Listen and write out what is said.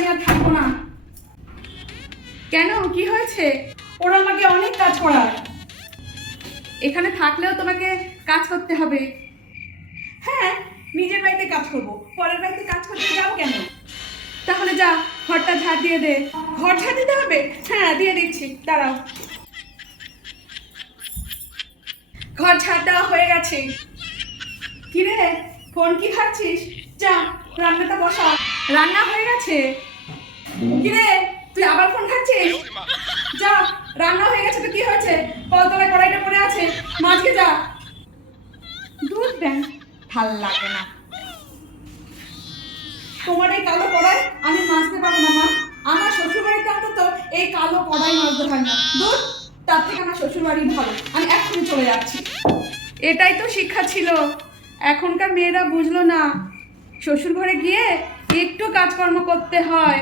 আমি আর থাকবো না। কেন, কি হয়েছে? ওরা আমাকে অনেক কাজ করায়। এখানে থাকলেও তোমাকে কাজ করতে হবে। হ্যাঁ, নিজের বাড়িতে কাজ করব, পরের বাড়িতে কাজ করতে যাবো কেন? তাহলে যা, ঘরটা ঝাড় দিয়ে দে। ঘর ঝাড় দিতে হবে? হ্যাঁ, দিয়ে দিচ্ছি, দাঁড়াও। ঘর ঝাড় দেওয়া হয়ে গেছে। কি রে, ফোন কি খাচ্ছিস? যা, রান্নাটা বসা। রান্না হয়ে গেছে। কি রে, তুই আবার ফোন খাচ্ছিস? যা, রান্না হয়ে গেছে তো কি হয়েছে? কলতলায় কড়াইটা পড়ে আছে, মাঝকে যা। দুধ দেন, ভাল লাগে না। তোমার এই কালো কড়াই আমি মাজতে পারবো না মা। আমার শ্বশুর বাড়িতে অন্তত এই কালো কড়াই মাজতে হয় না। দূর, তার থেকে আমার শ্বশুর বাড়ি ভালো। আমি এক্ষুনি চলে যাচ্ছি। এটাই তো শিক্ষা ছিল, এখনকার মেয়েরা বুঝলো না। শ্বশুর ঘরে গিয়ে একটু কাজকর্ম করতে হয়।